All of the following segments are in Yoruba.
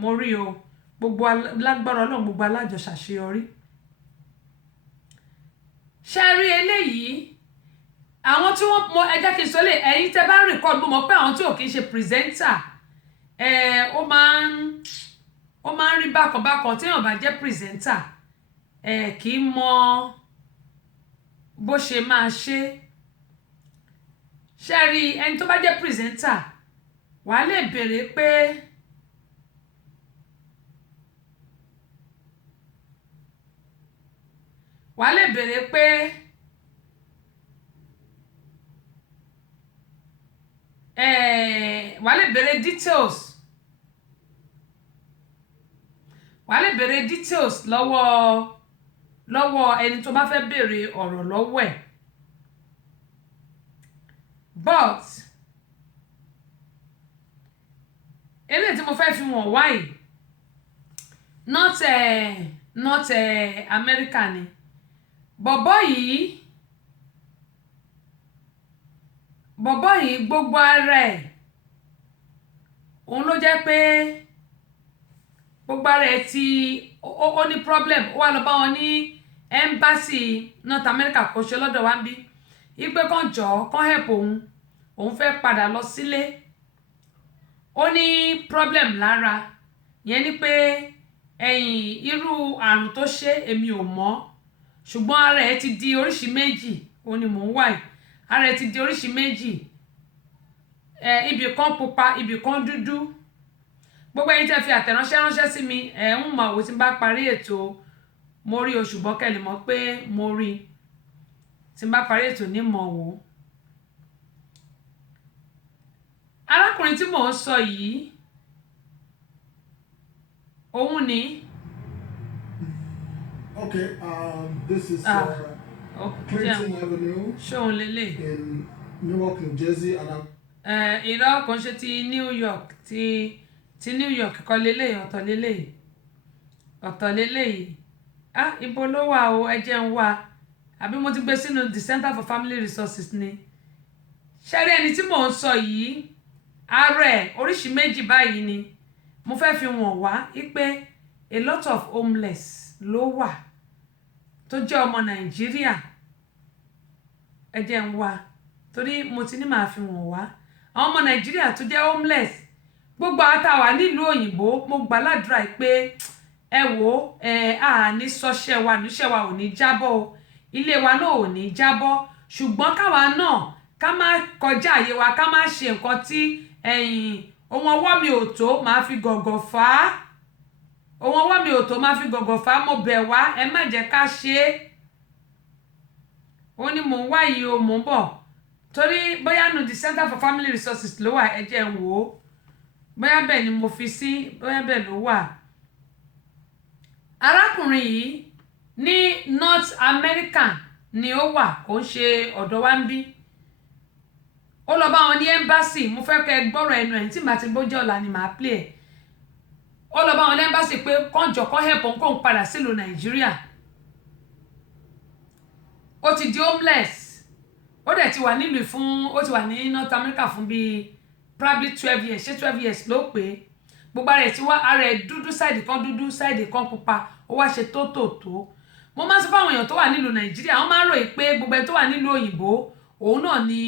mo rí o gbogbo lágbára Ọlọ́run gbogbo alájọ ṣàṣeyọrí ṣe rí eléyìí àwọn tí wọ́n mọ ẹjẹ́ kí n sọ lè ẹ̀yin tẹ́ bá record mọ̀ pé àwọn tí ò kí ń ṣe presenter ó máa ń rí bákan bákan téèyàn bá jẹ́ presenter kì í mọ bó ṣe máa ṣe rí ẹni tó bá jẹ́ presenter wàá lè béèrè pé wàá lè béèrè pé wàá lè béèrè details lọ́wọ́ ẹni tó bá fẹ́ béèrè ọ̀rọ̀ lọ́wọ́ ẹ̀ but eléyìí tí mo fẹ́ fi wọ̀n wáyìí not America ni bọ̀bọ́ yìí gbogbo ara ẹ̀ òun ló jẹ́ pé gbogbo ara ẹ̀ tí ó ní problem ó wà lọ bá wọn ní embassy North America kò ṣe lọ́dọ̀ wa ń bí ipe kan jọ kan help òun fẹ́ padà lọ sílé ó ní problem lára yẹn ni pé irú àrùn tó ṣe èmi ò mọ̀ ṣùgbọ́n ara ẹ̀ ti di oríṣi méjì ó ní mò ń wà yìí ara ẹ̀ ti di oríṣi méjì ibì kan pupa ibì kan dúdú gbogbo ẹ̀yin tẹ́ fi àtẹ̀ránṣẹ́ ránṣẹ́ sí mi ń mọ̀ àwọn tí n bá parí ètò mo rí oṣù bọ́kẹ́lì mọ̀ pé mo rí tí n bá parí ètò ní mọ̀ wò arákùnrin tí mò ń sọ yìí òun ni. Okay, this is Clinton Avenue in Newark, New Jersey, and irọ́ kan ṣe ti New York ti New York kọ́ lélẹ̀ ọ̀tọ̀ lélẹ̀ ibo ló wà o ẹ jẹ́ ń wá àbí mo ti gbé sínú the Center for Family Resources ni ṣẹ́rí ẹni tí mò ń sọ yìí ààrẹ oríṣi méjì báyìí ni mo fẹ́ fi wọ̀n wá wípé a lot of homeless ló wà tó jẹ́ ọmọ Nàìjíríà ẹ jẹ́ ń wá torí mo ti ní màá fi wọ̀n wá àwọn ọmọ Nàìjíríà tó jẹ́ homeless gbogbo àtàwà nílùú òyìnbó mo gbàládùra pé ẹ wò ní sọ́ṣẹ́ wa níṣẹ́ wa ò ní jábọ́ o ilé wa náà ò ní jábọ́ ṣùgbọ́n káwa náà ká má kọjá àyè wa ká má ṣe nǹkan tí ohun ọwọ́ mi ò tó máa fi gọ̀gọ̀ fà á ohun ọwọ́ mi ò tó máa fi gọ̀gọ̀ fà á mo bẹ̀ wá ẹ má jẹ́ ká ṣe é ó ní mò ń wá yìí o mò ń bọ̀ torí bóyá nu the Center for Family Resources ló wà ẹ jẹ́ ń wò ó bóyá bẹ́ẹ̀ ni mo fi sí bóyá bẹ́ẹ̀ ló wà arákùnrin yìí ní North America ni ó wà kò ń ṣe ọ̀dọ̀ wa ń bí ó lọ bá wọn ní embassy mo fẹ́ kẹ́ gbọ́rọ̀ ẹnu ẹ̀ tí màá ti gbójú ọ̀la ni màá play ẹ̀ ó lọ bá wọn ní embassy pé kọ́njọ kọ́ help òun kóun padà sílùú Nàìjíríà ó ti di homeless ó dẹ̀ ti wà nílùú ó ti wà ní North America fún bíi probably 12 years ṣé 12 years ló pé gbogbo ara ẹ̀ ti wá ara ẹ̀ dúdú sáìdì kan pupa ó wá ṣe tó mo máa ń sọ fáwọn èèyàn tó wà nílùú Nàìjíríà wọ́n máa ń ròyìn pé gbogbo ẹni tó wà nílùú òyìnbó òun náà ni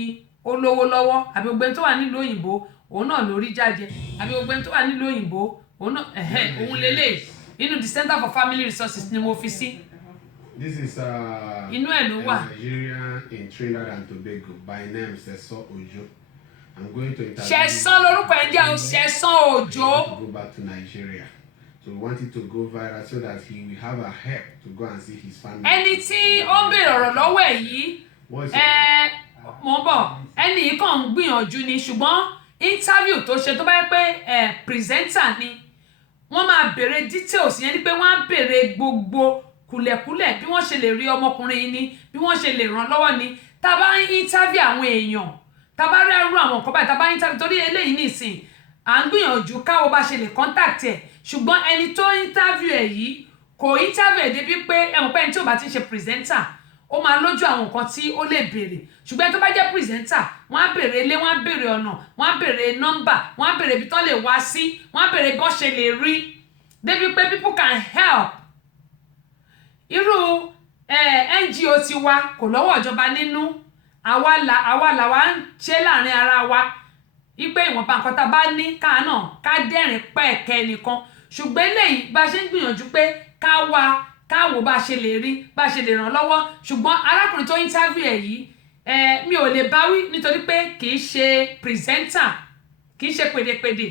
ó lówó lọ́wọ́ àbí gbogbo ẹni tó wà nílùú òyìnbó òun náà lórí jájẹ àbí gbogbo ẹni tó wà nílùú òyìnbó òun náà òun lélẹ̀ inú the Center for Family Resources ni mo fi sí. This is inú ẹ̀ ló wà. Nigerian in Trinidad and Tobago by name Sesan Ojo. I'm going to interview. Sesan lórúkọ ẹ̀ jẹ́ Sesan Ojo. To go back to Nigeria. So we want it to go viral so that he will have a help to go and see his family. Ẹni tí ó ń bèrè ọ̀rọ̀ lọ́wọ́ ẹ̀ yìí mo ń bọ̀ ẹni yìí kàn ń gbìyànjú ni ṣùgbọ́n interview tó ṣe tó bá yẹ pé presenter ni wọ́n máa béèrè details yẹn ni pé wọ́n á béèrè gbogbo kùlẹ̀kùlẹ̀ bí wọ́n ṣe lè rí ọmọkùnrin yìí ni bí wọ́n ṣe lè ràn lọ́wọ́ ni tá a bá ń interview àwọn èèyàn tá a bá rẹ́rù àwọn nǹkan báyìí tá a bá ń interview torí eléyìí nìsín à ń gbìyànjú káwo bá ṣe lè contact ẹ̀ ṣùgbọ́n ẹni tó interview ẹ̀ yìí kò interview ẹ̀ débi pé ẹ̀mọ̀ pé ẹni tí ò bá ti ń ṣe presenter ó máa lójú àwọn nǹkan tí ó lè béèrè ṣùgbọ́n tó bá jẹ́ presenter wọ́n á béèrè ilé wọ́n á béèrè ọ̀nà wọ́n á béèrè nọ́mbà wọ́n á béèrè ibi tó lè wá sí wọ́n á béèrè bó ṣe lè rí débi pé people can help irú NGO tiwa kò lọ́wọ́ ìjọba nínú àwa làwa ń ṣe láàrin ara wa ipe ìwọ̀nba nǹkan tá a bá ní káà náà ká dẹ́rìn pẹ̀kẹ́ nìkan ṣùgbọ́n eléyìí bá ṣe ń gbìyànjú pé ká wò bá ṣe lè rí bá ṣe lè ràn lọ́wọ́ ṣùgbọ́n arákùnrin tó interview ẹ̀ yìí mi ò lè báwí nítorí pé kì í ṣe presenter kì í ṣe pèdèpèdè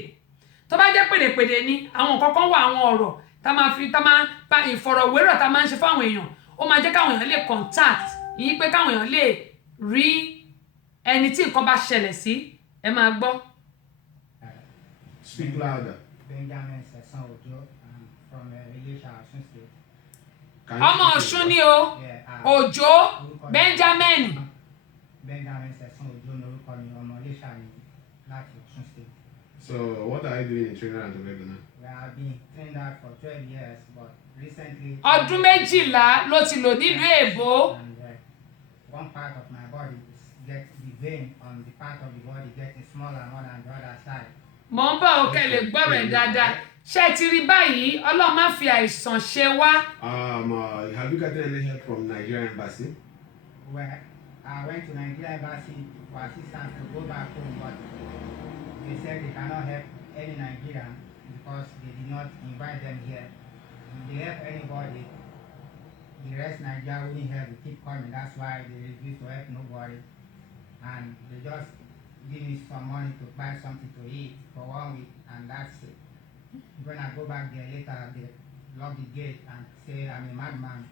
tó bá jẹ́ pèdèpèdè ni àwọn nǹkan kan wà àwọn ọ̀rọ̀ tá máa pa ìfọ̀rọ̀wérọ̀ tá máa ń ṣe fáwọn èèyàn ó máa jẹ́ káwọn èèyàn lè contact yìí pé káwọn èèyàn lè rí ẹni tí nǹkan bá ṣẹlẹ̀ sí ẹ máa gbọ́. Speak louder. Benjamin Sesson Ojo from Ilesha, Osun State. ọmọ Ọ̀ṣun ni o Òjó Benjamin. Benjamin Sesson Ojo lórúkọ mi ọmọ Ilesha ni láti Osun State. So what are you doing in Trinidad and Tobago now? We have been doing that for 12 years, but recently. ọdún 12 ló ti lò nílùú èbó. And one part of my body the vein on the part of the body getting smaller more than the other side. mo ń bọ̀ òkè lè gbọ́ rẹ̀ dáadáa ṣé ti rí báyìí Ọlọ́run má fi àìsàn ṣe wá. Have you gotten any help from Nigerian embassy? Well, I went to Nigeria embassy for assistance to go back home, but they said they cannot help any Nigerian because they did not invite them here. If they help anybody, the rest Nigeria wouldn't help, they keep coming. That's why they refuse to help nobody. And they just give me some money to buy something to eat for 1 week, and that's it. When I go back there later, they lock the gate and say I'm a madman,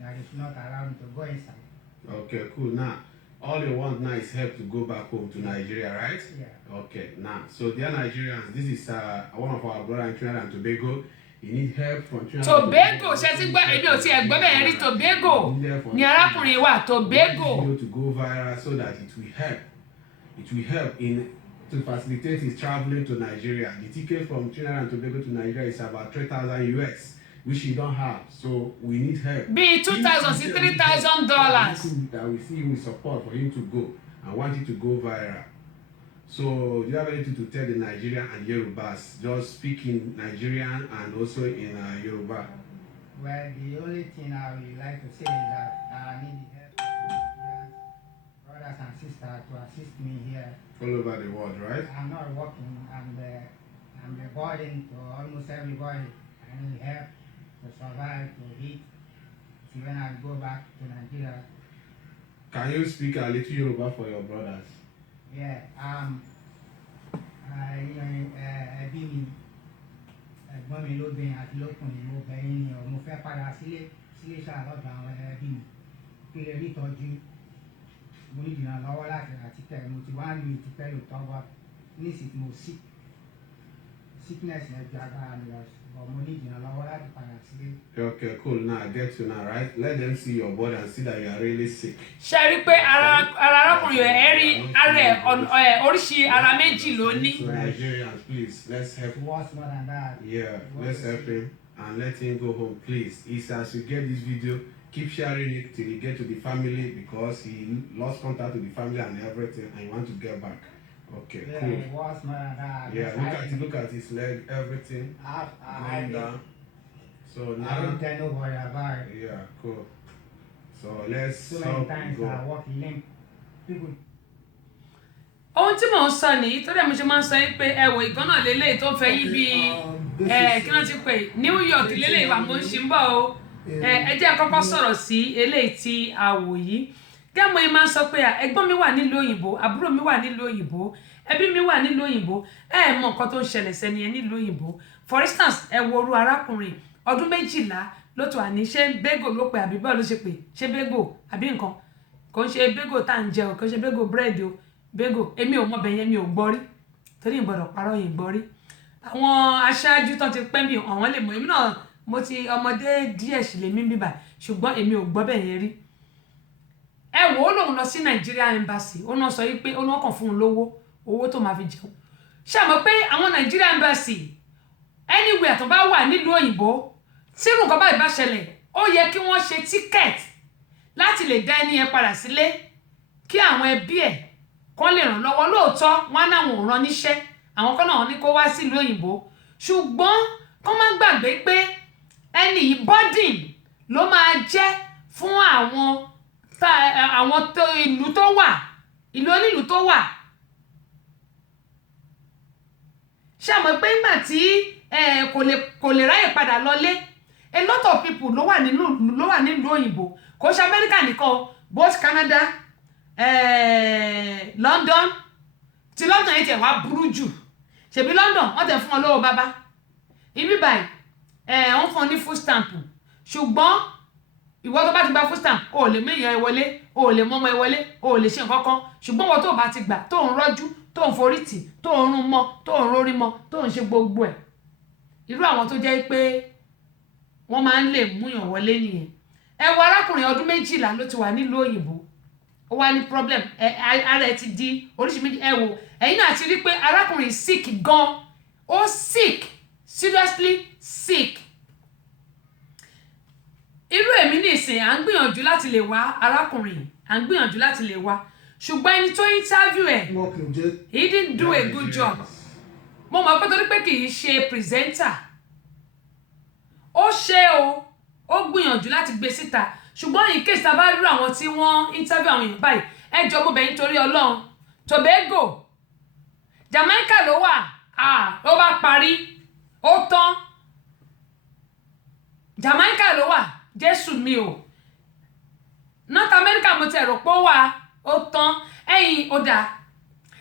that they should not allow me to go inside. Okay, cool. Now, all you want now is help to go back home to Nigeria, right? Yeah. Okay, now, so dear Nigerians, this is one of our brothers in Trinidad and Tobago. You need help from Trinidad. Tobago ṣe ti gbọ́ èmi ò tiẹ̀ gbọ́ bẹ́ẹ̀ rí Tobago ní arákùnrin wa Tobago. To go viral so that it will help. It will help to facilitate his traveling to Nigeria. The ticket from Trinidad and Tobago to Nigeria is about $3,000 US, which he don't have. So we need help. Bíi $2,000 sí $3,000. That we see with support for him to go and want it to go viral. So do you have anything to tell the Nigerian and Yorubas? Just speak in Nigerian and also in Yoruba. Well, the only thing I would like to say is that I need the help of Nigerian brothers and sisters to assist me here. All over the world, right? I'm not working, and I'm a burden to almost everybody. I need help to survive, to eat, till when I go back to Nigeria. Can you speak a little Yoruba for your brothers? Yeah, ẹbí mi, ẹ̀gbọ́n mi lóbìnrin àti lọ́kùnrin mo bẹ̀yìn ni mo fẹ́ padà sílé ṣàlọ́dọ̀ àwọn ẹbí mi kí lè rí ìtọ́jú mo ní ìrànlọ́wọ́ láti rà títẹ̀ mo ti wá lu ìtìpẹ́ lò tọ́wọ́ nísìsiyìí mo sickness yẹn ju agbára mi lọ but mo ní ìrànlọ́wọ́ láti padà sílé. Okay, cool. Now I get you now, right? Let them see your body and see that you are really sick. ṣe rí pé ara arákùnrin ẹ̀ rí ara ẹ̀ oríṣi ara méjì ló ní. So Nigerians, please, let's help. What's more than that? Yeah, let's help him and let him go home, please. It's as you get this video, keep sharing it till you get to the family because he lost contact with the family and everything, and you want to get back. Okay, Yeah, cool. what's more than that? Yeah, look at his leg, everything going down. So I now, don't tell nobody about it. yeah, cool. So let's So many times I walk limp. People. ohun tí mò ń sọ nìyí tó dẹ̀ mo ṣe máa ń sọ yín pé ẹ̀wọ̀ ìkan náà lélẹ́yìí tó fẹ́ yí bíi kí wọ́n ti pè New York lélẹ́yìí wà mo ń ṣe ń bọ̀ o ẹ jẹ́ kọ́kọ́ sọ̀rọ̀ sí eléyìí tí a wò yìí gẹ́gẹ́ yìí máa ń sọ pé ẹ̀gbọ́n mi wà nílùú òyìnbó àbúrò mi wà nílùú òyìnbó ẹbí mi wà nílùú òyìnbó mọ nǹkan tó ń ṣẹlẹ̀ sẹ́ni ẹ nílùú òyìnbó for instance ẹ wo orú arákùnrin ọdún 12 ló tó wà ní ṣé bégò ló pè àbí bọ́ọ̀ ló ṣe pè ṣé bégò àbí nǹkan kò ń ṣe bégò tá à ń jẹ o kò ń ṣe bégò búrẹ́dì o bégò èmi ò mọ bẹ̀yẹn mi ò gbọ́ rí torí ìgbọ́dọ̀ parọ́ yìí gbọ́ rí àwọn aṣáájú tó ti pẹ́ bí àwọn lè mọ èmi náà mo ti ọmọdé díẹ̀ sì lè mí bíbà ṣùgbọ́n èmi ò gbọ́ bẹ̀yẹn rí ẹ wò ó lòun lọ sí Nigeria embassy ó náà sọ yìí pé ó náà kàn fún un lówó owó tó máa fi jẹun ṣé àmọ́ pé àwọn Nigeria embassy anywhere tó bá wà nílùú òyìnbó tí irú nǹkan báyìí bá ṣẹlẹ̀ ó yẹ kí wọ́n ṣe ticket láti lè dá ẹni yẹn padà sílé kí àwọn ẹbí ẹ̀ kán lè ràn lọ́wọ́. Lóòótọ́ wọn náà wọn ò rán níṣẹ́, àwọn kan náà ní kó wá sílùú òyìnbó, ṣùgbọ́n kán má gbàgbé pé ẹni yìí burden ló máa jẹ́ fún àwọn ìlú tó wà, ìlú onílùú tó wà. ṣé àmọ́ pé nígbà tí kò lè ráyè padà lọlé, a lot of people ló wà nílùú òyìnbó, kò ṣe Amẹ́ríkà nìkan, both Canada, London. Ti London yìí tẹ̀ wá burú jù, ṣèbí London wọ́n tẹ̀ fún wọn lówó bàbá, ibi báyìí wọ́n fún ọ ní food stamp, ṣùgbọ́n ìwọ tó bá ti gba food stamp o ò lè mú èèyàn ẹ wọlé, o ò lè mú ọmọ ẹ wọlé, o ò lè ṣe nǹkan kan. Ṣùgbọ́n wọ́n tó bá ti gbà, tó ń rọ́jú, tó ń forí tì, tó ń rún mọ́, tó ń rórí mọ́, tó ń ṣe gbogbo ẹ̀, irú àwọn tó jẹ́ pé wọ́n máa ń lè múyàn wọlé nìyẹn. Ẹ wo arákùnrin ọdún 12 ló ti wà nílùú òyìnbó, ó wá ní problem, ara ẹ ti di oríṣi méjì. Ẹ wo ẹ̀yin náà ti rí pé arákùnrin sick gan, ó sick, seriously sick. Irú èmi nìsín à ń gbìyànjú láti lè wá arákùnrin, à ń gbìyànjú láti lè wá, ṣùgbọ́n ẹni tó interview ẹ̀, he didn't do a good job. Mo mọ̀ pé torí pé kì í ṣe presenter, ó ṣe ó gbìyànjú láti gbé síta, ṣùgbọ́n in case tá bá rí àwọn tí wọ́n interview àwọn èèyàn báyìí, ẹ jọ̀ọ́ mo bẹ̀ yín torí Ọlọ́run, Tobago, Jamaica ló wà, ó bá parí, ó tán. Jamaica ló wà, Jésù mi o. North America mo ti rò pé ó wà, ó tán. Ẹ̀yin ó dáa,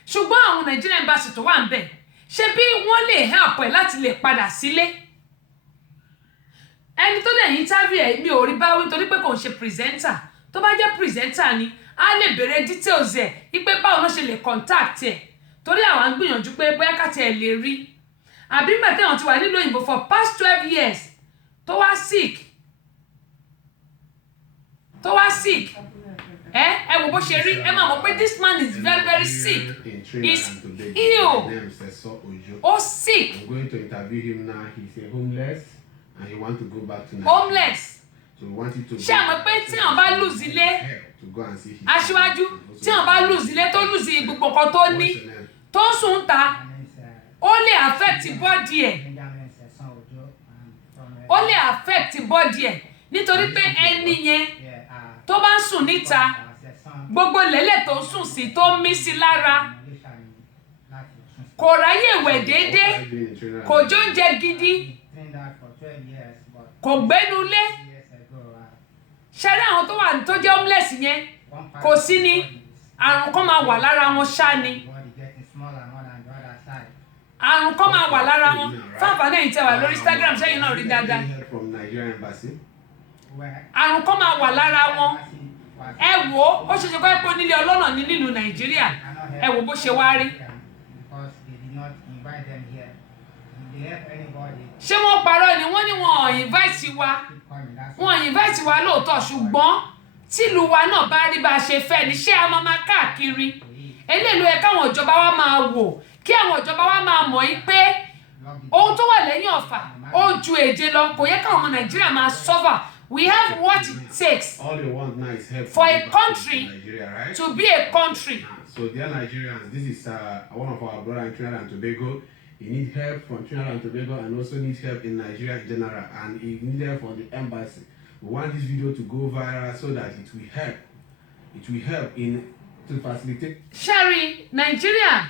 ṣùgbọ́n àwọn Nigerian embassy tó wà ń bẹ̀, ṣé bí wọ́n lè help ẹ̀ láti lè padà sílé? Ẹni tó dẹ̀ interview ẹ̀ mi ò rí bá wí torí pé kò ń ṣe presenter. Tó bá jẹ́ presenter ni a lè béèrè details ẹ̀, wípé báwo ló ṣe lè contact ẹ̀, torí àwọn ń gbìyànjú pé bóyá ká tiẹ̀ lè rí. Àbí nígbà tí àwọn ti wà nílùú òyìnbó for past 12 years tó wá sick, ẹ wo bó ṣe rí, ẹ máa mọ̀ pé this man is very very sick, he's ill, ó sick. I'm going to interview him now. He's a homeless and he wants to go back to Nigeria. Homeless. So we want you to ṣé àmọ́ pé tí àwọn bá lose ilé, to go and see his aṣíwájú, tí àwọn bá lose ilé tó lose gbogbo nǹkan tó ní, tó sùn ta, ó lè affect body ẹ̀, ó lè affect body ẹ̀, nítorí pé ẹni yẹn tó bá ń sùn níta, gbogbo lẹ́lẹ̀ tó ń sùn sí tó ń mí sí lára, kò ráyè wẹ̀ déédéé, kò jóúnjẹ gidi, kò gbénu lé. Ṣẹ́rí àwọn tó wà tó jẹ́ homeless yẹn, kò sí ní àrùn kan máa wà lára wọn ṣá ni, àrùn kan máa wà lára wọn. Fáfáná yìí tẹ́ wà lórí Instagram, ṣẹ́yìn náà rí dáadáa, àrùn kan máa wà lára wọn. Ẹ wò ó ṣe ṣe pé onílé ọlọ́nà ní nílùú Nàìjíríà, ẹ wò bó ṣe wá rí. Ṣé wọ́n parọ́ ni? Wọ́n ní wọn invite wa lóòótọ́, ṣùgbọ́n tílùú wa náà bá rí bá a ṣe fẹ́ ni, ṣé a máa káàkiri? Eléyìí ló yẹ káwọn ìjọba wa máa wò, kí àwọn ìjọba wa máa mọ̀ yí pé ohun tó wà lẹ́yìn ọ̀fà ó ju èje lọ. Kò yẹ káwọn ọmọ Nàìjíríà máa suffer. We have what it takes for a country to be a country. So dear Nigerians, this is one of our brothers in Trinidad and Tobago. He needs help from Trinidad and Tobago and also needs help in Nigeria in general, and he needs help from the embassy. We want this video to go viral so that it will help. It will help to facilitate. Sherry, Nigeria,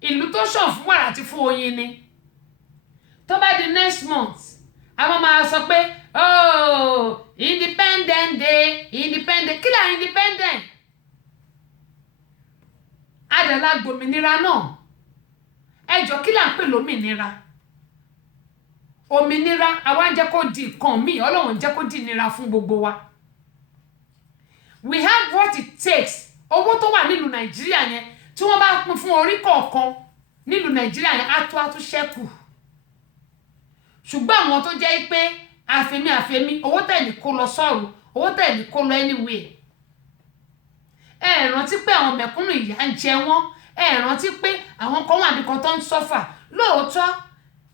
ìlú tó ṣàn fún wàrà àti fún oyin ni. Tó bá di next month, àwọn máa sọ pé oh, independent day, independent. Kí là independent? Adàlá gbòmìnira náà. Ẹ jọ̀ọ́ kí là ń pè lómìnira? Òmìnira àwa ń jẹ́ kó di nǹkan míì, Ọlọ́run jẹ́ kó di ìnira fún gbogbo wa. We have what it takes. Owó tó wà nílùú Nàìjíríà yẹn, tí wọ́n bá pín fún orí kọ̀ọ̀kan nílùú Nàìjíríà yẹn, á tó ṣẹ́kù. Ṣùgbọ́n àwọn tó jẹ́ pé àfẹ́mí, owó tẹ̀lé kó lọ sọ́run, owó tẹ̀lé kó lọ anywhere. Ẹ rántí pé àwọn mẹ̀kúnnù ìyà ń jẹ wọ́n, ẹ rántí pé àwọn kan wà nìkan tó ń sọ́fà. Lóòótọ́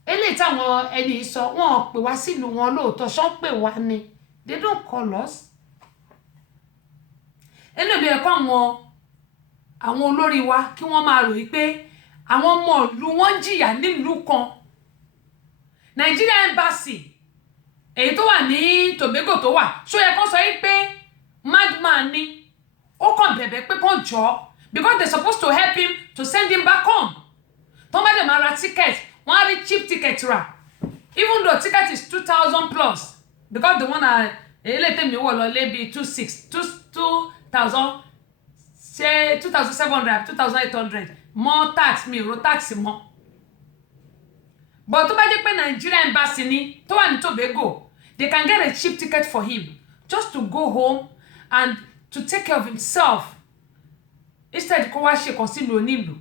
eléyìí táwọn ẹni sọ, wọn ò pè wá sílùú wọn lóòótọ́, ṣọ́ pè wá ni. They don't call us. eléyìí ẹ̀kọ́ àwọn olórí wa kí wọ́n máa rò wípé àwọn ọmọ ìlú wọn ń jìyà nílùú kan. Nigeria embassy èyí tó wà ní Tobago tó wà ṣó yẹ kó sọ wípé madman ni ó kàn bẹ̀bẹ̀ pé kàn jọ because they supposed to help him to send him back home. tó bá dẹ̀ máa ra ticket wọ́n á rí cheap ticket rà even though ticket is 2,000 plus because the one eléyìí tèmi wọ̀ lọ lé bíi 2,000 ṣe 2,700 2,800 more tax mi ro tax mọ́. But tó bá jẹ́ pé Nigeria embassy ni tó wà ní Tobago they can get a cheap ticket for him just to go home and to take care of himself instead kó wá ṣe kan sílùú onílùú.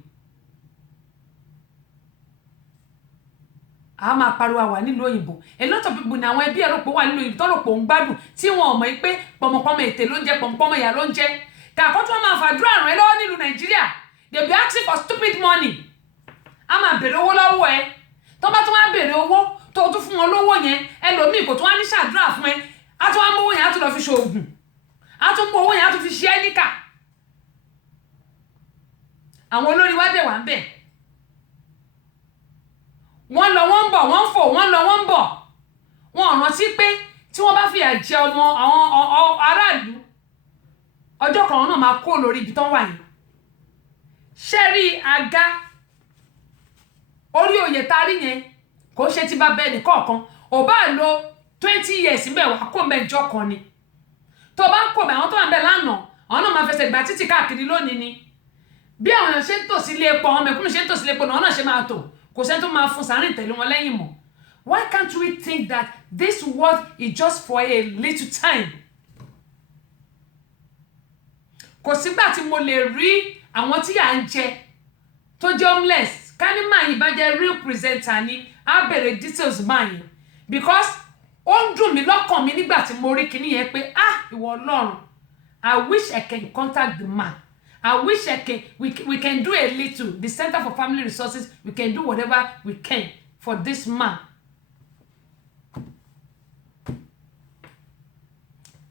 a máa pariwo àwa nílùú òyìnbó a lot of people ní àwọn ẹbí ẹ̀rọ pé wà nílùú òyìnbó tọ́rọ̀ pò ń gbádùn tí wọn ò mọ̀ pé pọ̀mọ̀pọ̀mọ̀ ètè ló ń jẹ pọ̀mọ̀pọ̀mọ̀ ìyá ló ń jẹ kàkọ́ tí wọ́n máa fàdúrà ràn ẹ́ lọ́wọ́ nílùú Nàìjíríà they be asking for stupid money. a máa bèrè owó lọ́wọ́ ẹ tó bá tún wá bèrè owó tó tún fún wọn lówó yẹn ẹlòmíì kò tún wá ní ṣàdúrà fún ẹ á tún wá mú owó yẹn á tún lọ fi ṣoògùn á tún mú owó yẹn á tún fi ṣe é níkà. àwọn olórí wa dẹ̀ wá ń bẹ̀ wọ́n lọ wọ́n ń bọ̀ wọ́n ń fò wọ́n lọ wọ́n ń bọ̀ wọn ò rántí pé tí wọ́n bá fìyà jẹ ọmọ àwọn aráàlú ọjọ́ kan náà máa kó lórí ibi tó ń wà yẹn. ṣẹ́rí àga orí oyè tarí yẹn kò ṣe ti bá bẹ́ẹ̀ nìkọ̀ọ̀kan ò bá lo 20 years mbẹ́ wà kó mẹ́jọ kan ni tó bá ń kó bẹ́ àwọn tó wà ń bẹ lánàá àwọn náà máa fẹsẹ̀ gbà títì káàkiri lónìí ni bí àwọn èèyàn ṣe ń tò sí ilé epo àwọn mẹ̀kúnnù ṣe ń tò sí ilé epo náà ṣe máa tò kò sẹ́ni tó máa fún sàárín tẹ̀lé wọn lẹ́yìn mọ́. Why can't we think that this world is just for a little time? kò sígbà tí mo lè rí àwọn tí à ń jẹ tó jẹ́ homeless ká ní máa yìí bá jẹ́ real presenter ni á bẹ̀rẹ̀ details máa yìí because ó ń dùn mí lọ́kàn mi nígbà tí mo rí kinní yẹn pé ìwọ Ọlọ́run I wish I can contact the man. I wish we can do a little. The Center for Family Resources, we can do whatever we can for this man.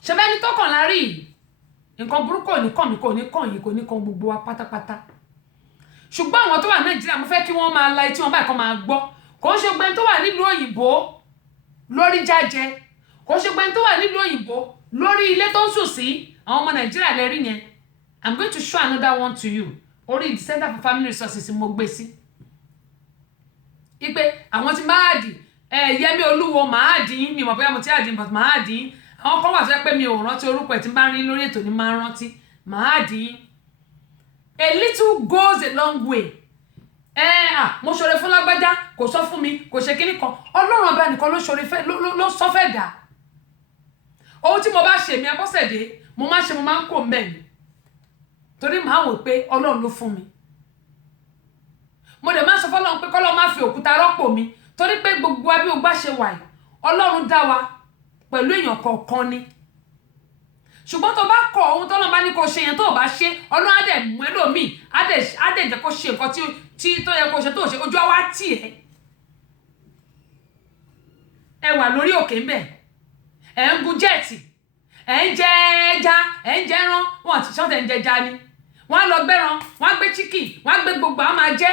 Ṣebẹ́ni tó kàn lárí nǹkan burúkú ò ní kàn mí kò ní kàn yín kò ní kàn gbogbo wa pátápátá. Ṣùgbọ́n àwọn tó wà Nàìjíríà mo fẹ́ kí wọ́n máa la etí wọn báyìí kàn máa gbọ́. Kò ń ṣe gbẹ́ni tó wà nílùú òyìnbó lórí jájẹ. Kò ń ṣe gbẹ́ni tó wà nílùú òyìnbó lórí ilé tó ń sùn sí àwọn ọmọ Nàìjíríà lẹ́rí yẹn. I'm going to show another one to you. Orí the Center for Family Resources mo gbé sí. Ipe àwọn tí máa dì Yẹmí Olúwo máa dì mi mọ̀ bóyá mo ti àdì but máa dì àwọn kan wà tó jẹ́ pé mi ò rántí orúkọ ẹ̀ tí n bá rí lórí ètò ní máa rántí máa dì. A little goes a long way. Mo ṣoore fún lágbájá kò sọ fún mi kò ṣe kíní kan Ọlọ́run ọba nìkan ló ṣoore fẹ́ ló sọ fẹ́ dà. Ohun tí mo bá ṣe mi Abọ́sẹ̀dé mo máa ṣe mo máa ń kó mbẹ́ torí màá wò pé Ọlọ́run ló fún mi mo dẹ̀ máa sọ fọ́lọ́run pé kọ́lọ́run má fi òkúta rọ́pò mi torí pé gbogbo abí ogbá ṣe wà yìí Ọlọ́run dá wa pẹ̀lú èèyàn kọ̀ọ̀kan ni ṣùgbọ́n tó bá kọ ohun tọ́lọ́run bá ní kó ṣe yẹn tó bá ṣe Ọlọ́run á dẹ̀ mú ẹlòmíì á dẹ̀ jẹ́ kó ṣe nǹkan tí tó yẹ kó ṣe tó ṣe ojú àwa tì ẹ wà lórí òkè ńbẹ̀ ẹ ń gun jẹ́ẹ̀tì ẹ ń jẹ ẹja ẹ ń jẹ ẹran wọn ti ṣọ́ọ̀tẹ̀ ń jẹ ẹja ni wọ́n á lọ gbẹ́ran wọ́n á gbé chicken wọ́n á gbé gbogbo àwọn máa jẹ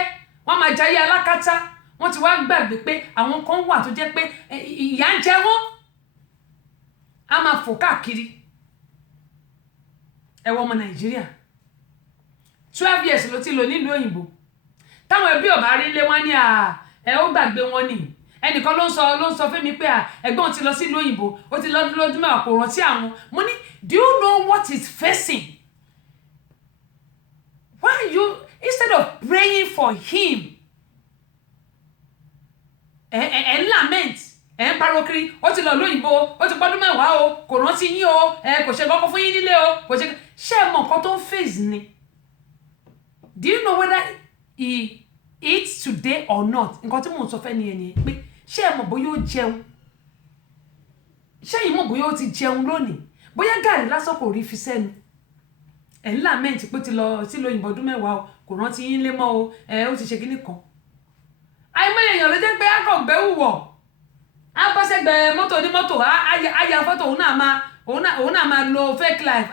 wọ́n máa jayé alákátá wọ́n ti wá gbàgbé pé àwọn kan wà tó jẹ́ pé ìyà ń jẹ wọ́n á máa fò káàkiri ẹ wọ ọmọ Nàìjíríà 12 years ló ti lò nílùú òyìnbó táwọn ẹbí ọba rí lé wọn ní ẹ ó gbàgbé wọn nìyí ẹnìkan ló ń sọ fún mi pé ẹ̀gbọ́n ti lọ sí ìlú òyìnbó ó ti lọ́dún lọ́dún mẹ́wàá kò rántí àwọn mo ní do you know what is facing why you instead of praying for him ẹ lament ẹ ń pariwo kiri ó ti lọ lóyìnbó ó ti pọ́dún mẹ́wàá o kò rántí yín o kò ṣe kọ́kọ́ fún yín nílé o kò ṣe ẹ mọ̀ nǹkan tó ń face ni do you know whether he eats today or not nǹkan tí mò ń sọ fẹ́ nìyẹn pé ṣé ẹ mọ̀ bóyá ó jẹun ṣé yìí mọ̀ bóyá ó ti jẹun lónìí bóyá gàrí lásán kò rí fi sẹ́nu ẹ̀ ń làmẹ́ǹtì pé ti lọ sí lóyìnbó ọdún mẹ́wàá o kò rántí yín lé mọ́ o ó ti ṣe kíní kan àìmọye èèyàn ló jẹ́ pé akọ̀gbẹ́ wùwọ̀ á bọ́ sẹ́gbẹ̀ẹ́ mọ́tò onímọ́tò á ya fọ́tò òun náà máa lo fake life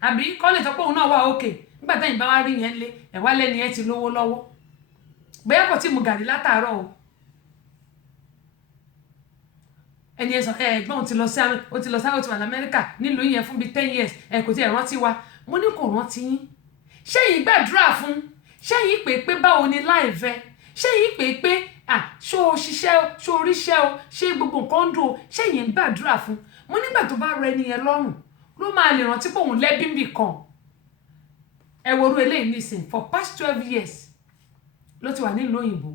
àbí kọ́ lè sọ pé òun náà wà òkè nígbà tẹ́yìn bá wá rí yẹn lé ẹ̀wá lẹ́ni ẹ ti lówó lọ́wọ́ bóyá kò tí mu gàrí látàárọ̀ o ẹni ẹ sọ ẹ̀gbọ́n ti lọ sí ó ti wà lamẹ́ríkà nílùú yẹn fún bíi 10 years kò tí ẹ̀ rántí wa mo ní kò rántí yín ṣẹ́yìn gbàdúrà fún ṣẹ́yìn pé báwo ni láìfẹ́ ṣẹ́yìn pé ṣó o ṣiṣẹ́ ṣó o ríṣẹ́ o ṣé gbogbo nǹkan ń dùn o ṣẹ́yìn gbàdúrà fún mo nígbà tó bá rẹ ẹni yẹn lọ́rùn ló máa lè rántí pé òun lẹ́bí bì kan ẹ worú eléyìí nísìn for past 12 years ló ti wà nílùú òyìnbó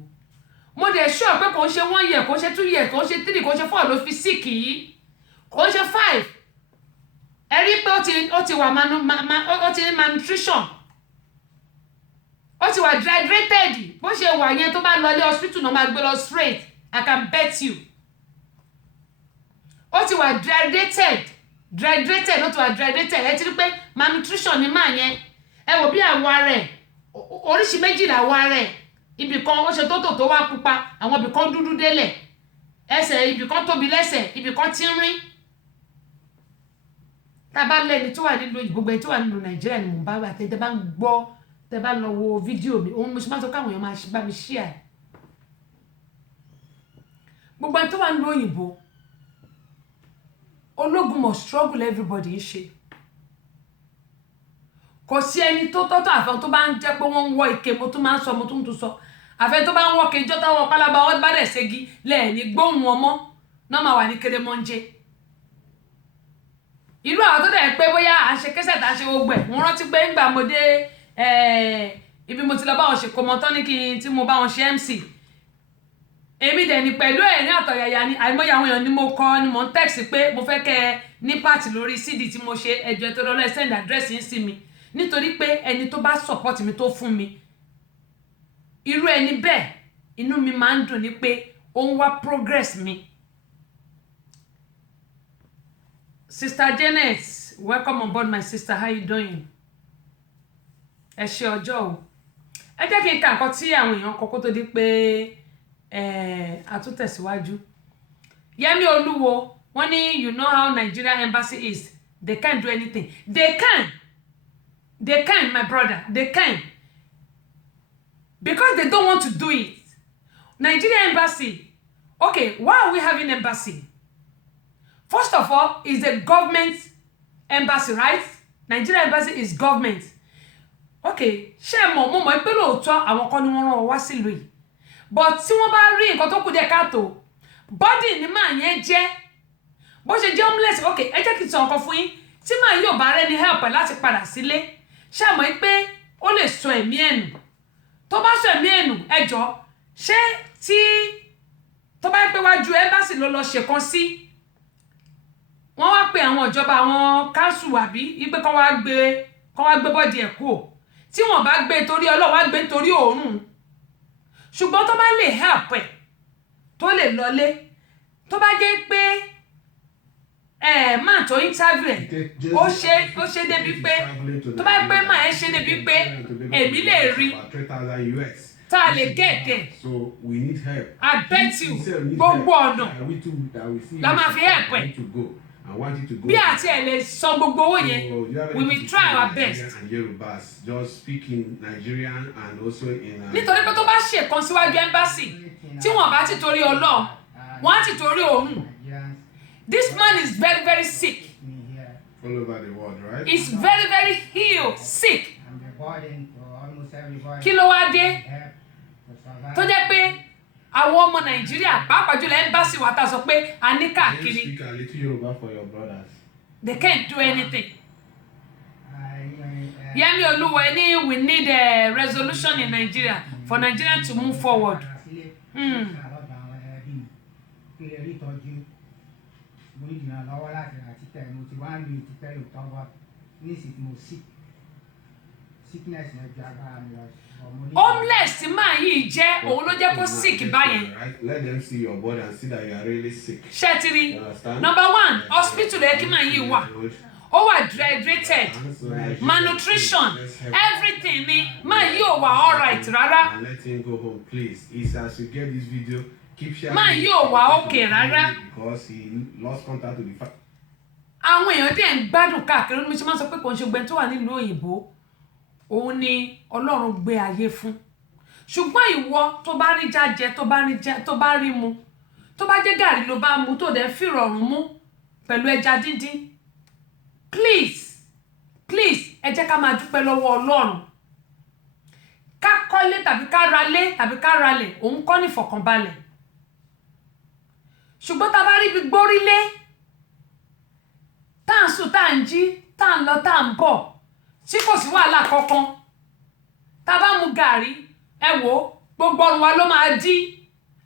mo dẹ̀ sure pé kò ń ṣe 1 year kò ń ṣe 2 years kò ń ṣe 3 kò ń ṣe 4 ló fi sick yìí kò ń ṣe 5 ẹ rí pé ó ti wà ó ti ní malnutrition ó ti wà dehydrated bó ṣe wà yẹn tó bá lọ ilé hospital náà máa gbé lọ straight I can bet you ó ti wà dehydrated ló ti wà dehydrated ẹ ti rí pé malnutrition ni máa yẹn ẹ wò bí àwọ̀ ara ẹ̀ oríṣi méjì làwọ̀ ara ẹ̀ ibì kan ó ṣe tó wá pupa àwọn ibì kan dúdú délẹ̀ ẹsẹ̀ ibì kan tóbi lẹ́sẹ̀ ibì kan tínrín tá a bá lẹ́ni tó wà nílùú gbogbo ẹni tó wà nílùú Nàìjíríà ni mò ń bá wà tẹ́ bá ń gbọ́ tẹ́ bá lọ wo fídíò mi òun mo ṣe máa sọ káwọn èèyàn máa bá mi share gbogbo ẹni tó wà nílùú òyìnbó ológun must struggle everybody ń ṣe kò sí ẹni tó tọ́tọ̀ àfẹ́ tó bá ń jẹ́ pé wọ́n ń wọ ike mo tún máa ń sọ mo tún sọ àfẹ́ tó bá ń wọ kejọ́ táwọn pálábá wọn bá dẹ̀ ségi lẹ́ẹ̀ni gbóhùn ọmọ náà máa wà ní kérémọ́njé irú àwọn tó dẹ̀ pé bóyá à ń ṣe kẹ́sẹ̀ tá a ṣe gbogbo ẹ̀ mo rántí pé ńgbà mo dé ibi mo ti lọ bá wọn ṣe kọmọ tán ní kí n tí mo bá wọn ṣe MC èmi dẹ̀ ní pẹ̀lú ẹ̀ ní àtọ̀yàyà ni àìmọye àwọn èèyàn ni mo kọ́ ni mo ń text pé mo fẹ́ kẹ́ ẹ ní pàtì lórí CD tí mo ṣe ẹjọ́ tó lọ́lọ́ send address yín sí mi nítorí pé ẹni tó bá support mi tó fún mi irú ẹni bẹ́ẹ̀ inú mi máa ń dùn ní pé ó ń wá progress mi. Sister Janet, welcome on board my sister, how you doing? Ẹ ṣé ọjọ́ o ẹ jẹ́ kí n ka nǹkan tí àwọn èèyàn kọ kó tó di pé a tún tẹ̀síwájú. Yẹmi Olúwo wọ́n ní you know how Nigeria embassy is, they can't do anything. They can my brother, they can, because they don't want to do it. Nigeria embassy, okay, why are we having embassy? First of all, it's a government embassy, right? Nigeria embassy is government. Okay, ṣé mo mọ̀ pé lóòótọ́ àwọn kan ni wọ́n rán wá sílùú yìí. But tí wọ́n bá rí nǹkan tó kù díẹ̀ káàtó, body ni máa yẹn jẹ́. Bó ṣe jẹ́ homeless, okay, ẹ jẹ́ kí n sọ nǹkan fún yín. Tí máa yóò bá rẹ́ni help láti padà sílé. Ṣé mọ̀ pé ó lè sọ ẹ̀mí ẹ̀nù. Tó bá sọ ẹ̀mí ẹ̀nù, ẹ jọ̀ọ́, ṣé tí tó bá pé wájú embassy ló lọ ṣe kan sí wọ́n wá pé àwọn ìjọba àwọn council àbí ipe kán wá gbé bọ́dì ẹ̀ kú o tí wọ́n bá gbé torí Ọlọ́run wá gbé torí òórùn ṣùgbọ́n tó bá lè help ẹ̀ tó lè lọlé tó bá jẹ́ pé máa tó interview ẹ̀ ó ṣe débi pé tó bá pé máa ẹ̀ ṣe débi pé èmi lè rí tá a lè gẹ̀ẹ́gẹ̀. So we need help. I bet you gbogbo ọ̀nà la máa fi help ẹ̀. I want you to go. Bí àti ẹ̀ lè san gbogbo owó yẹn, we will try our best. And Yorubas, just speak in Nigerian and also in. Nítorí pé tó bá ṣe kan síwájú embassy tí wọ́n bá ti torí Ọlọ́run, wọ́n á ti torí òun. This man is very very sick. All over the world, right? He's very very ill, sick. Kí ló wá dé? Tó jẹ́ pé àwọn ọmọ Nàìjíríà pàápàá jùlọ embassy wa ta sọ pé a ní káàkiri. Speak a little Yoruba for your brothers. They can't do anything. Yẹmi Olúwo ní we need a resolution in Nigeria for Nigeria to move forward. Homeless máa yìí jẹ́ òun ló jẹ́ kó sick báyẹn. Let them see your body and see that you are really sick. Ṣẹ́tìrì number one hospital ẹ̀ kí máa yìí wà ó wà dehydrated malnutrition everything ni máa yìí ò wà alright rárá. And let him go home please. It's as you get this video keep sharing. Máa yìí ò wà okay rárá. Because he lost contact with the family. àwọn èèyàn dẹ̀ ń gbádùn káàkiri mi ṣe máa ń sọ pé kò ń ṣe gbẹ́ni tó wà nílùú òyìnbó òun ni Ọlọ́run gbé ayé fún ṣùgbọ́n ìwọ tó bá rí jájẹ tó bá rí mu tó bá jẹ́ gàrí ló bá mu tó dẹ̀ fìrọ̀rùn mú pẹ̀lú ẹja díndín please ẹ jẹ́ ká máa dúpẹ́ lọ́wọ́ Ọlọ́run ká kọ́lé tàbí ká ralé tàbí ká ralẹ̀ òun kọ́ ní ìfọ̀kànbalẹ̀ ṣùgbọ́n tá a bá rí ibi gbórílé tá à ń sùn tá à ń jí tá à ń lọ tá à ń bọ̀ tí kò sí wàhálà kankan tá a bá mu gàrí ẹ wò gbogbo ọrùn wa ló máa dí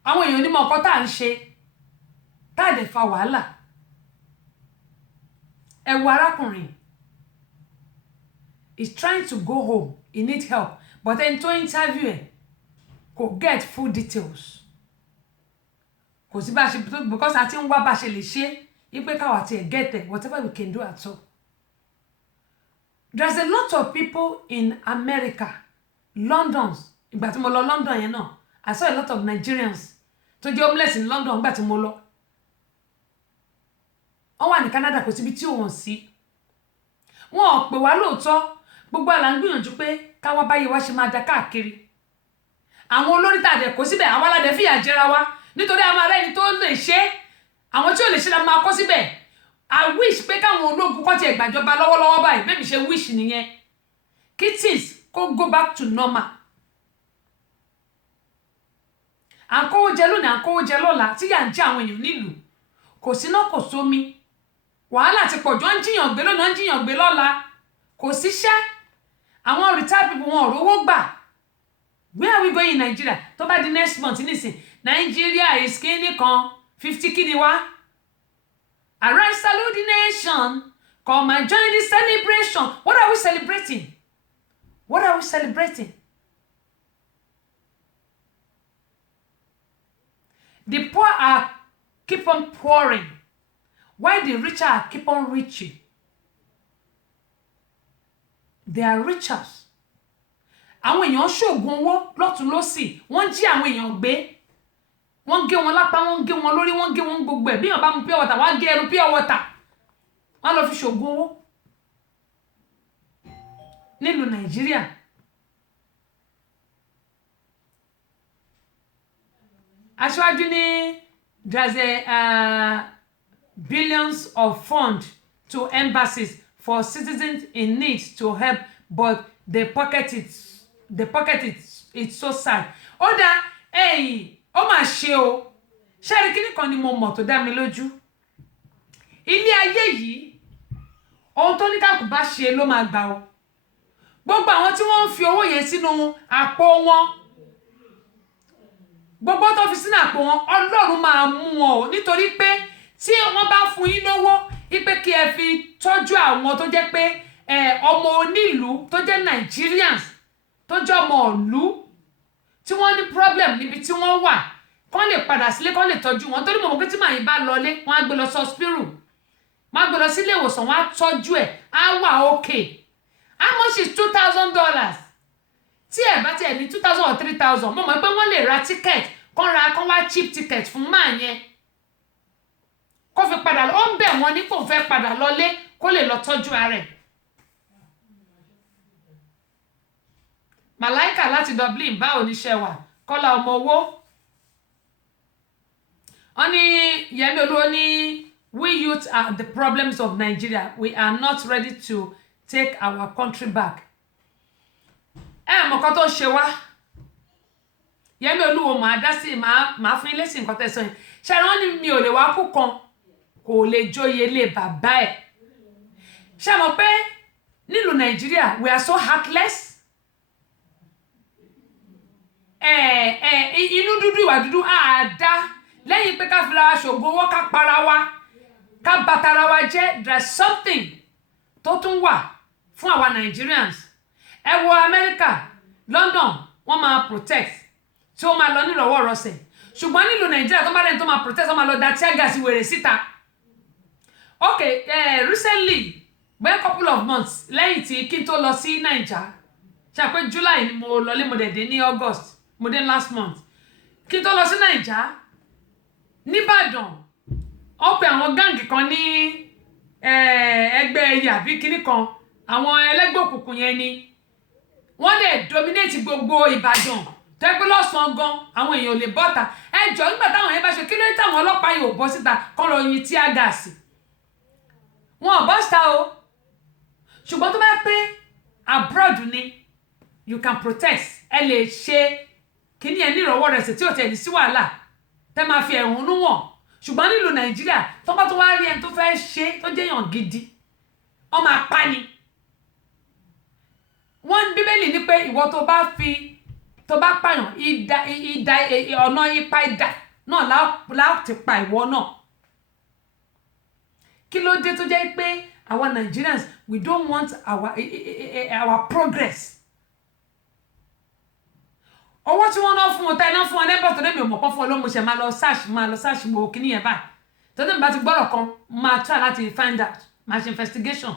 àwọn èèyàn onímọ̀ ọkọ tá à ń ṣe tá à dẹ̀ fa wàhálà ẹ wo arákùnrin is trying to go home he need help but ẹni tó interview ẹ kò get full details kò sí bá a ṣe because a ti ń wá bá a ṣe lè ṣe ipe káwa ti ẹ̀ get it whatever we can do at all. There's a lot of people in America London ìgbà tí mo lọ London yẹn náà I saw a lot of Nigerians tó jẹ́ homeless in London ìgbà tí mo lọ wọ́n wà ní Canada kò síbi tí òun sí wọn ò pè wá lóòótọ́ gbogbo àlà ń gbìyànjú pé káwá báyìí wá ṣe máa da káàkiri àwọn olórí tàdé kò síbẹ̀ àwọn aládẹ fìyà jẹra wa nítorí a máa rẹ́ni tó lè ṣe àwọn tí ò lè ṣe la máa kọ́ síbẹ̀ I wish pé káwọn ológun kọ́ ti ẹ̀gbàjọba lọ́wọ́lọ́wọ́ báyìí bẹ́ẹ̀ mi ṣe wish nìyẹn kí things kó go back to normal à ń kówó jẹ lónìí à ń kówó jẹ lọ́la tí yà ń jẹ àwọn èèyàn nílùú kò síná kò sómi wàhálà ti pọ̀ jọ ń jiyàn gbé lónìí ń jiyàn gbé lọ́la kò síṣẹ́ àwọn retired people wọn ò rówó gbà where are we going in Nigeria tó bá di next month nísìn Nigeria is kíní kan 50 kíní wá arise salute the nation come and join the celebration what are we celebrating what are we celebrating the poor are keep on pouring while the richer are keep on reaching they are richers àwọn èèyàn ṣoògùn owó lọ́tún lọ́sì wọ́n jí àwọn èèyàn gbé wọ́n gé wọn lápá wọ́n gé wọn lórí wọ́n gé wọn gbogbo ẹ̀ bí èèyàn bá mu pure water wọ́n á gé ẹrù pure water wọ́n á lọ fi ṣoògùn owó nílùú Nàìjíríà aṣáájú ní there's a billions of funds to embassies for citizens in need to help but they pocket it so sad ó dá ẹ̀yìn ó mà ṣe o ṣẹ́rí kíní kan ni mo mọ̀ tó dá mi lójú ilé ayé yìí ohun tó ní káàkù bá ṣe ló máa gbà o gbogbo àwọn tí wọ́n ń fi owó yẹn sínú àpò wọn gbogbo tó fi sínú àpò wọn Ọlọ́run máa mú wọn o nítorí pé tí wọ́n bá fún yín lówó ipe kí ẹ fi tọ́jú àwọn tó jẹ́ pé ọmọ onílùú tó jẹ́ Nigerians tó jẹ́ ọmọ ìlú tí wọ́n ní problem níbi tí wọ́n wà kán lè padà sílé kán lè tọ́jú wọn torí mọ̀ pé tí màá yín bá lọlé wọ́n á gbé lọ sọ́spírù wọ́n á gbé lọ sílé ìwòsàn wọ́n á tọ́jú ẹ̀ á wà okay how much is $2,000 tí ẹ̀ bá tiẹ̀ ní 2,000 or 3,000 mo mọ̀ pé wọ́n lè ra ticket kán wá cheap ticket fún máa yẹn kó fi padà lọ ó ń bẹ̀ wọ́n ní kó fẹ́ padà lọlé kó lè lọ tọ́jú ara ẹ̀. Màláìkà láti Dublin báwo níṣẹ́ wà Kọ́lá ọmọ owó wọ́n ní Yẹmí Olúwo ní we youth are the problems of Nigeria we are not ready to take our country back. Mọ̀kọ́ tó ṣe wá Yẹmí Olúwo máa dá sí máa fún ilé sí nǹkan tẹ̀sán yìí ṣe wọ́n ní mi ò lè wá kú kan kò lè jóye lé bàbá ẹ̀ ṣe mọ̀ pé nílùú Nàìjíríà we are so heartless. Inú dúdú ìwà dúdú àádá lẹ́yìn pé ká fi ra ṣògo owó ká para wa ká bàtàrà wa jẹ́ there's something tó tún wà fún àwa Nigerians ẹ wo America London wọ́n máa protect tí ó máa lọ nírọ̀wọ́ rọsẹ̀ ṣùgbọ́n nílùú Nàìjíríà tó bá rẹ̀ tó máa protect wọ́n máa lọ da tear gas wèrè síta okay recently bẹ́ẹ̀ couple of months lẹ́yìn tí kí n tó lọ sí Naija ṣe pé July ni mo lọlé mo dẹ̀ dé ní August mo dé last month kí n tó lọ sí Naija nìbàdàn ó pe àwọn gáǹgì kan ní ẹgbẹ́ ẹ̀yà bí kinní kan àwọn ẹlẹ́gbẹ́ òkùnkùn yẹn ni wọ́n lè dominate gbogbo Ìbàdàn tẹ́gbẹ́ lọ́sàn-án gan àwọn èèyàn ò lè bọ́ta ẹjọ́ nígbà táwọn yẹn bá ṣe kí ló dé táwọn ọlọ́pàá yìí ò bọ́ síta kọ́ lọ yin tíá gáàsì wọn ò bọ́ síta o ṣùgbọ́n tó bá pé abroad ni you can protest ẹ lè ṣe kíní ẹ nírọ̀wọ́ rẹ̀ sì tí ò tẹ̀ ní sí wàhálà tẹ́ máa fi ẹ̀hónú wọn ṣùgbọ́n nílùú Nàìjíríà tó bá tó wá rí ẹni tó fẹ́ ṣe tó jẹ́yàn gidi wọ́n máa pa ni wọ́n Bíbélì ní pé ìwọ tó bá pààyàn ọ̀nà ipa idà náà láti pa ìwọ náà kí ló dé tó jẹ́ pé our Nigerians we don't want our progress owó tí wọ́n ná fún wọn tá iná fún wọn lẹ́bọ̀ tó dé mi ò mọ̀ pọ́ fún ọlọ́mọṣẹ́ máa lọ search mo kíní yẹn báyìí tó dé mi bá ti gbọ́rọ̀ kan máa try láti find out máa ṣe investigation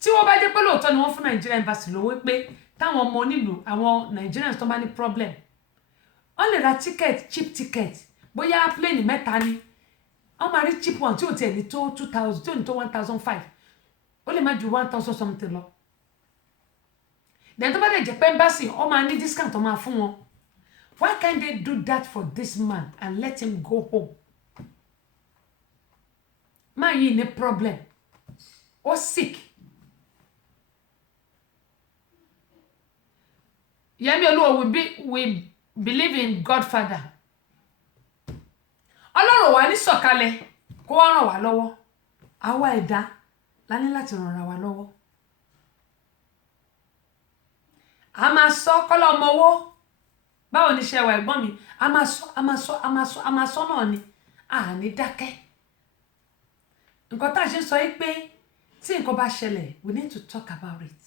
tí wọ́n bá jẹ́ pé lóòótọ́ ni wọ́n fún Nigeria embassy lówó pé táwọn ọmọ onílùú àwọn Nigerians tó bá ní problem wọ́n lè ra cheap ticket bóyá plane mẹ́ta ni wọ́n máa rí cheap one tí ò tiẹ̀ ní tó 2,000 tí ò ní tó 1,500 ó lè má ju 1,000 something lọ then tó bá lè jẹ́ pé embassy wọ́n máa ní discount wọ́n máa fún wọn why can't they do that for this man and let him go home máa yìí ní problem ó sick Yẹmí Olúwo we believe in Godfather Ọlọ́run wa ní sọ̀kalẹ̀ kó wá ràn wá lọ́wọ́ àwa ẹ̀dá la ní láti ràn wa lọ́wọ́ a máa sọ kọ́lọ́ ọmọ owó báwo ni ṣe wà ẹ̀gbọ́n mi a máa sọ náà ni a ní dákẹ́ nǹkan tá a ṣe sọ yìí pé tí nǹkan bá ṣẹlẹ̀ we need to talk about it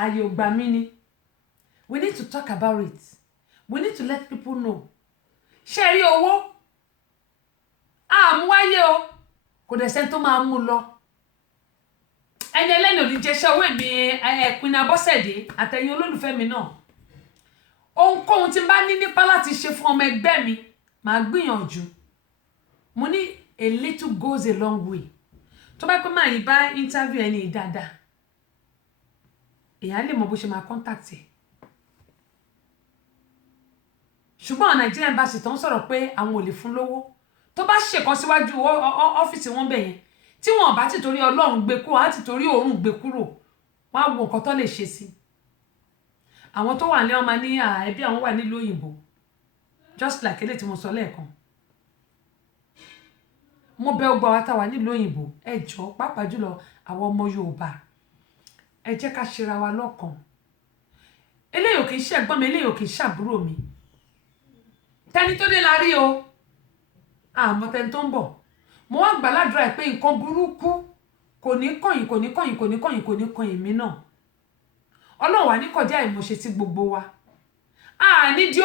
ààyè ò gbà mí ni we need to talk about it we need to let people know ṣe rí owó àmúwáyé o kò dẹ̀ sẹ́ni tó máa mú lọ ẹni ẹlẹ́ni ò ní jẹ́ṣẹ́ owó èmi ẹ̀pinnu Abọ́sẹ̀dé àtẹ̀yìn olólùfẹ́ mi náà ohunkóhun tí n bá ní nípa láti ṣe fún ọmọ ẹgbẹ́ mi màá gbìyànjú mo ní a little goes a long way tó bá pẹ́ máa yí bá interview ẹni dáadáa èèyàn lè mọ bó ṣe máa contact ẹ̀ ṣùgbọ́n Nigerian embassy tó ń sọ̀rọ̀ pé àwọn ò lè fún lówó tó bá ṣèkan síwájú ọ́fíìsì wọn bẹ̀ yẹn tí wọn bá ti torí Ọlọ́run gbé kúrò á ti torí òórùn gbé kúrò wọn á wo nǹkan tó lè ṣe sí àwọn tó wà ní ọmọ ní ẹbí àwọn wà nílùú òyìnbó just like eléyìí tí mo sọ lẹ́ẹ̀kan mo bẹ̀ ọgbà wa táwa nílùú òyìnbó ẹ jọ̀ọ́ pàápàá jùlọ àwọn ọmọ Yorùbá ẹ jẹ́ ká ṣera wa lọ́kàn eléyìí ò kì í ṣe ẹ̀gbọ́n mi eléyìí ò kì í ṣàbúrò mi tẹni tó dé la rí o àmọ́ tẹni tó ń bọ̀ mo wá gbàládùra ẹ̀ pé nǹkan burúkú kò ní kàn èmi náà Ọlọ́run wà ní kọjá ìmọ̀ṣe sí gbogbo wa nídìí